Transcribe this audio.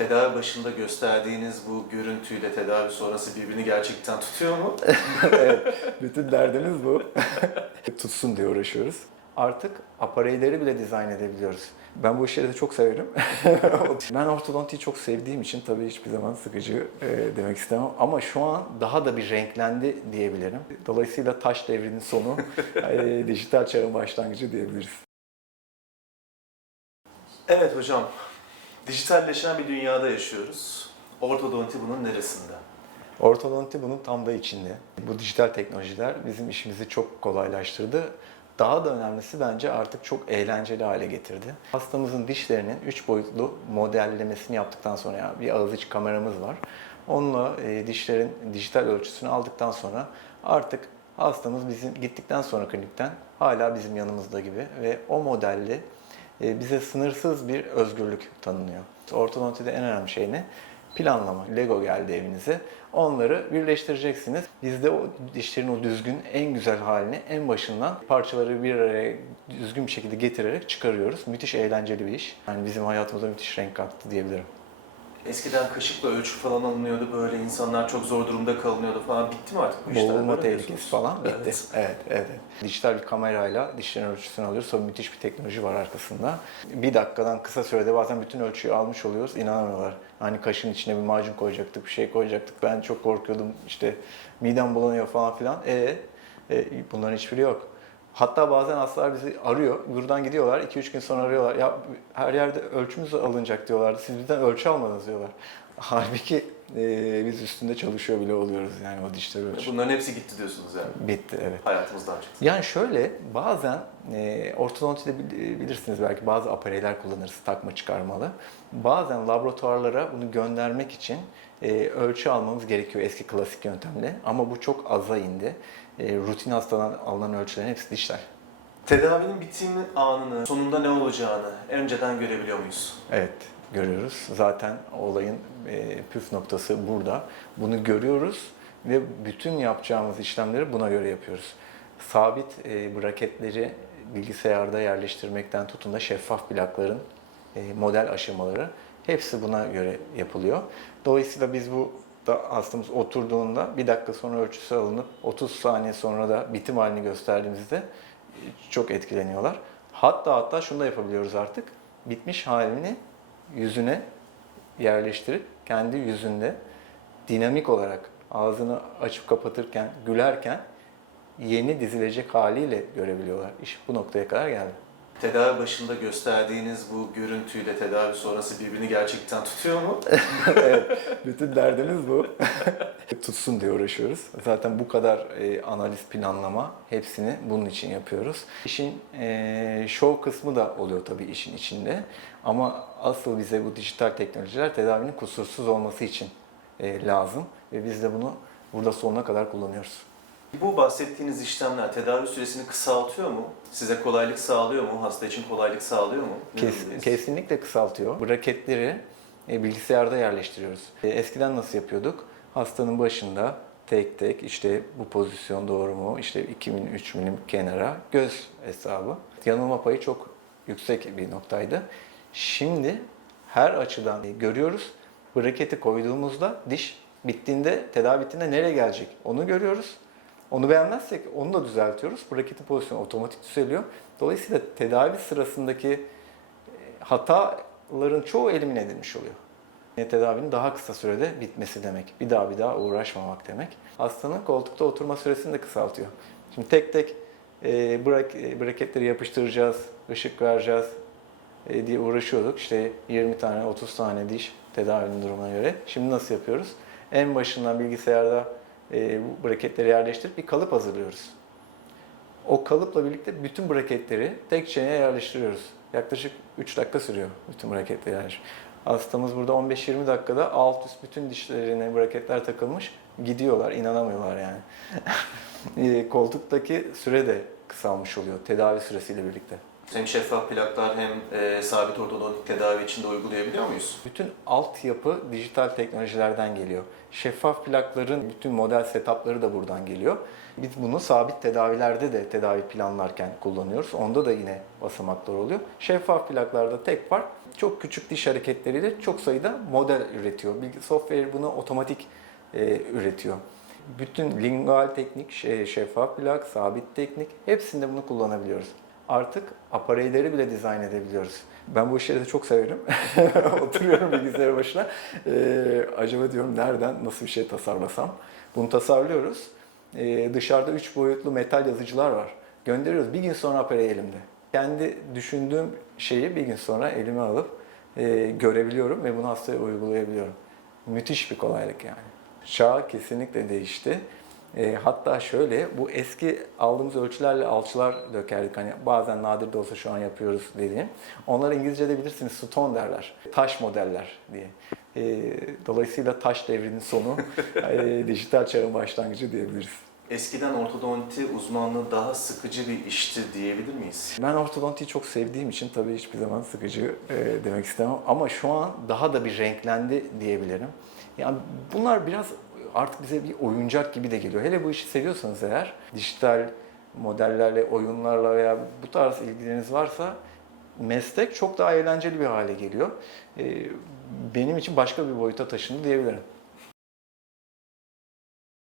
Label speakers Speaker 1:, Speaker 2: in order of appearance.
Speaker 1: Tedavi başında gösterdiğiniz bu görüntüyle tedavi sonrası birbirini gerçekten tutuyor mu?
Speaker 2: evet, bütün derdimiz bu. Tutsun diye uğraşıyoruz. Artık apareyleri bile dizayn edebiliyoruz. Ben bu işleri de çok severim. ben ortodontiyi çok sevdiğim için tabii hiçbir zaman sıkıcı e, demek istemem. Ama şu an daha da bir renklendi diyebilirim. Dolayısıyla taş devrinin sonu, e, dijital çağın başlangıcı diyebiliriz.
Speaker 1: Evet hocam, dijitalleşen bir dünyada yaşıyoruz. Ortodonti bunun neresinde?
Speaker 2: Ortodonti bunun tam da içinde. Bu dijital teknolojiler bizim işimizi çok kolaylaştırdı. Daha da önemlisi bence artık çok eğlenceli hale getirdi. Hastamızın dişlerinin 3 boyutlu modellemesini yaptıktan sonra yani bir ağız içi kameramız var. Onunla e, dişlerin dijital ölçüsünü aldıktan sonra artık hastamız bizim gittikten sonra klinikten hala bizim yanımızda gibi ve o modelle bize sınırsız bir özgürlük tanınıyor. Ortodontide en önemli şey ne? Planlama. Lego geldi evinize. Onları birleştireceksiniz. Biz de o dişlerin o düzgün, en güzel halini en başından parçaları bir araya düzgün bir şekilde getirerek çıkarıyoruz. Müthiş eğlenceli bir iş. Yani bizim hayatımıza müthiş renk kattı diyebilirim.
Speaker 1: Eskiden kaşıkla ölçü falan alınıyordu böyle insanlar çok zor durumda kalınıyordu falan. Bitti mi artık bu işler?
Speaker 2: Boğulma tehlikesi falan bitti.
Speaker 1: Evet.
Speaker 2: Evet. evet, Dijital bir kamerayla dişlerin ölçüsünü alıyoruz. Sonra müthiş bir teknoloji var arkasında. Bir dakikadan kısa sürede bazen bütün ölçüyü almış oluyoruz. İnanamıyorlar. Hani kaşın içine bir macun koyacaktık, bir şey koyacaktık. Ben çok korkuyordum. İşte midem bulanıyor falan filan. E, e bunların hiçbiri yok. Hatta bazen hastalar bizi arıyor. Buradan gidiyorlar. 2-3 gün sonra arıyorlar. Ya her yerde ölçümüz alınacak diyorlardı. Siz bizden ölçü almadınız diyorlar. Halbuki e, biz üstünde çalışıyor bile oluyoruz yani o dijital ölçü.
Speaker 1: Bunların hepsi gitti diyorsunuz yani.
Speaker 2: Bitti evet.
Speaker 1: Hayatımızdan çıktı.
Speaker 2: Yani şöyle bazen e, ortodontide bil- bilirsiniz belki bazı apareyler kullanırız takma çıkarmalı. Bazen laboratuvarlara bunu göndermek için e, ölçü almamız gerekiyor eski klasik yöntemle. Ama bu çok aza indi. E, rutin hastadan alınan ölçülerin hepsi dişler.
Speaker 1: Tedavinin bitim anını, sonunda ne olacağını önceden görebiliyor muyuz?
Speaker 2: Evet görüyoruz. Zaten olayın e, püf noktası burada. Bunu görüyoruz ve bütün yapacağımız işlemleri buna göre yapıyoruz. Sabit e, braketleri bilgisayarda yerleştirmekten tutun da şeffaf plakların e, model aşamaları hepsi buna göre yapılıyor. Dolayısıyla biz bu da hastamız oturduğunda bir dakika sonra ölçüsü alınıp 30 saniye sonra da bitim halini gösterdiğimizde e, çok etkileniyorlar. Hatta hatta şunu da yapabiliyoruz artık. Bitmiş halini yüzüne yerleştirip kendi yüzünde dinamik olarak ağzını açıp kapatırken, gülerken yeni dizilecek haliyle görebiliyorlar. İş bu noktaya kadar geldi.
Speaker 1: Tedavi başında gösterdiğiniz bu görüntüyle tedavi sonrası birbirini gerçekten tutuyor mu?
Speaker 2: evet, bütün derdimiz bu. Tutsun diye uğraşıyoruz. Zaten bu kadar e, analiz, planlama hepsini bunun için yapıyoruz. İşin e, show kısmı da oluyor tabii işin içinde. Ama asıl bize bu dijital teknolojiler tedavinin kusursuz olması için e, lazım. Ve biz de bunu burada sonuna kadar kullanıyoruz.
Speaker 1: Bu bahsettiğiniz işlemler tedavi süresini kısaltıyor mu? Size kolaylık sağlıyor mu? Hasta için kolaylık sağlıyor mu?
Speaker 2: Kes- kesinlikle kısaltıyor. Braketleri e, bilgisayarda yerleştiriyoruz. E, eskiden nasıl yapıyorduk? Hastanın başında tek tek işte bu pozisyon doğru mu? İşte 2 milim, 3 milim kenara göz hesabı. Yanılma payı çok yüksek bir noktaydı. Şimdi her açıdan görüyoruz. Braketi koyduğumuzda diş bittiğinde, tedavi bittiğinde nereye gelecek onu görüyoruz. Onu beğenmezsek onu da düzeltiyoruz. Braketin pozisyonu otomatik düzeliyor. Dolayısıyla tedavi sırasındaki e, hataların çoğu elimine edilmiş oluyor. Tedavinin daha kısa sürede bitmesi demek. Bir daha bir daha uğraşmamak demek. Hastanın koltukta oturma süresini de kısaltıyor. Şimdi tek tek e, brak, e, braketleri yapıştıracağız, ışık vereceğiz e, diye uğraşıyorduk. İşte 20 tane, 30 tane diş tedavinin durumuna göre. Şimdi nasıl yapıyoruz? En başından bilgisayarda e, bu braketleri yerleştirip bir kalıp hazırlıyoruz. O kalıpla birlikte bütün braketleri tek çeneye yerleştiriyoruz. Yaklaşık 3 dakika sürüyor bütün braketleri yerleştirmek. Hastamız burada 15-20 dakikada alt üst bütün dişlerine braketler takılmış. Gidiyorlar, inanamıyorlar yani. E, Koltuktaki süre de kısalmış oluyor tedavi süresiyle birlikte.
Speaker 1: Hem şeffaf plaklar hem e, sabit ortodontik tedavi için de uygulayabiliyor muyuz?
Speaker 2: Bütün altyapı dijital teknolojilerden geliyor. Şeffaf plakların bütün model setupları da buradan geliyor. Biz bunu sabit tedavilerde de tedavi planlarken kullanıyoruz. Onda da yine basamaklar oluyor. Şeffaf plaklarda tek fark çok küçük diş hareketleriyle çok sayıda model üretiyor. Bilgi software bunu otomatik e, üretiyor. Bütün lingual teknik, şey, şeffaf plak, sabit teknik hepsinde bunu kullanabiliyoruz. Artık apareyleri bile dizayn edebiliyoruz. Ben bu işleri de çok severim. Oturuyorum bilgisayar başına. Ee, acaba diyorum nereden nasıl bir şey tasarlasam. Bunu tasarlıyoruz. Ee, dışarıda üç boyutlu metal yazıcılar var. Gönderiyoruz. Bir gün sonra aparey elimde. Kendi düşündüğüm şeyi bir gün sonra elime alıp e, görebiliyorum ve bunu hastaya uygulayabiliyorum. Müthiş bir kolaylık yani. Çağ kesinlikle değişti. E, hatta şöyle, bu eski aldığımız ölçülerle alçılar dökerdik. Hani bazen nadir de olsa şu an yapıyoruz dediğim. Onlara İngilizce'de bilirsiniz stone derler. Taş modeller diye. E, dolayısıyla taş devrinin sonu, e, dijital çağın başlangıcı diyebiliriz.
Speaker 1: Eskiden ortodonti uzmanlığı daha sıkıcı bir işti diyebilir miyiz?
Speaker 2: Ben ortodontiyi çok sevdiğim için tabii hiçbir zaman sıkıcı e, demek istemem. Ama şu an daha da bir renklendi diyebilirim. Yani bunlar biraz artık bize bir oyuncak gibi de geliyor. Hele bu işi seviyorsanız eğer, dijital modellerle, oyunlarla veya bu tarz ilgileriniz varsa meslek çok daha eğlenceli bir hale geliyor. E, benim için başka bir boyuta taşındı diyebilirim.